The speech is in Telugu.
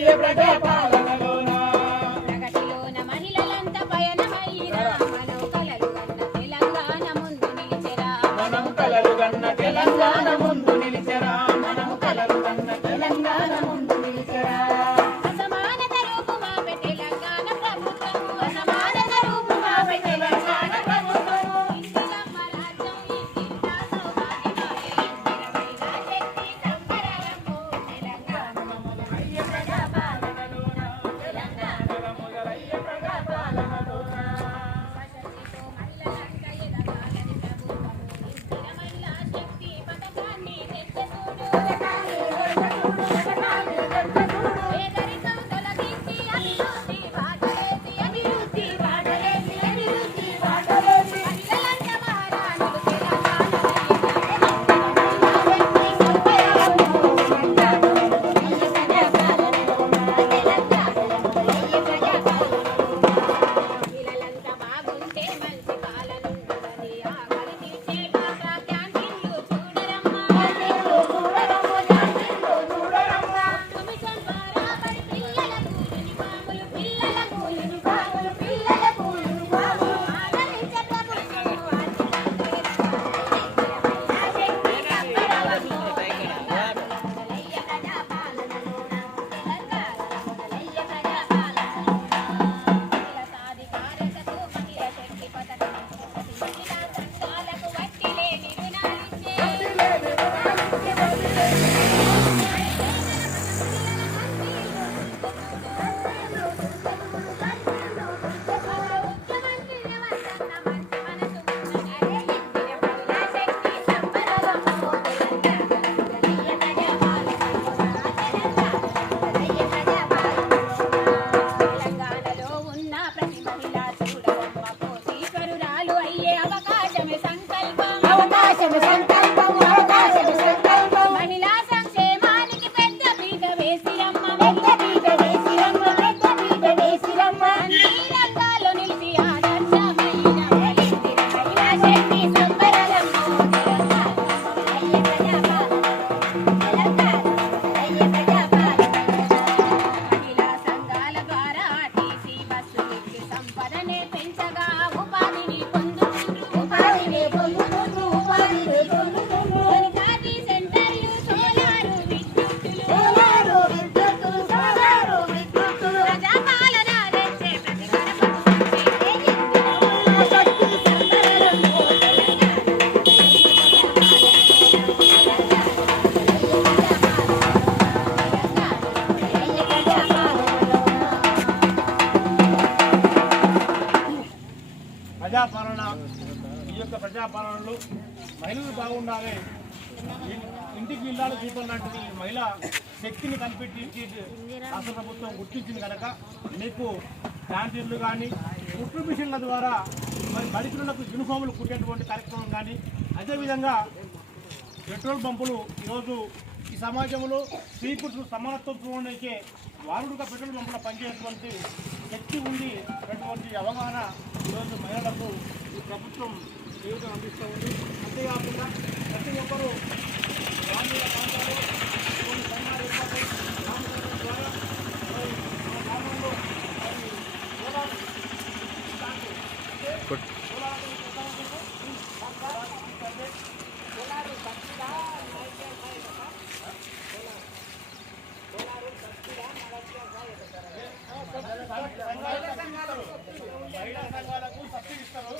భారతీయ ప్రజా పాలనలోన ప్రగతిలోన మహిళలంతా పయనమయ్యిరా. మనం కలలుగన్న తెలంగాణ ముందు నిలిచెరా. మనం కలలుగన్న తెలంగాణ ప్రజాపాలన ఈ యొక్క ప్రజాపాలనలో మహిళలు బాగుండాలి. ఇంటికి ఇల్లాలు దీపం మహిళ శక్తిని కనిపెట్టి రాష్ట్ర ప్రభుత్వం గుర్తించింది కనుక మీకు క్యాంటీన్లు కానీ కుట్టు మిషన్ల ద్వారా మరి బడిపిల్లలకు యూనిఫామ్లు కుట్టేటువంటి కార్యక్రమం కానీ అదేవిధంగా పెట్రోల్ పంపులు ఈరోజు ఈ సమాజంలో స్త్రీ పురుషులు సమానత్వం చూడడానికి వారుడుగా పెట్రోల్ పంపులో పనిచేసేటువంటి శక్తి ఉంది అటువంటి అవగాహన ఈరోజు మహిళలకు ఈ ప్రభుత్వం జీవితం అందిస్తూ ఉంది. అంతేకాకుండా ప్రతి ఒక్కరూ గ్రామీణ ప్రాంతాల్లో కొన్ని సంఘాలు ఏర్పాటు గ్రామ ద్వారా మరి మన గ్రామంలో మరి సోలార్ ప్లాంట్ అంటే సోలార్ సోలార్ సబ్సిడా మహిళా సంఘాలకు సబ్సిడీ ఇస్తారు.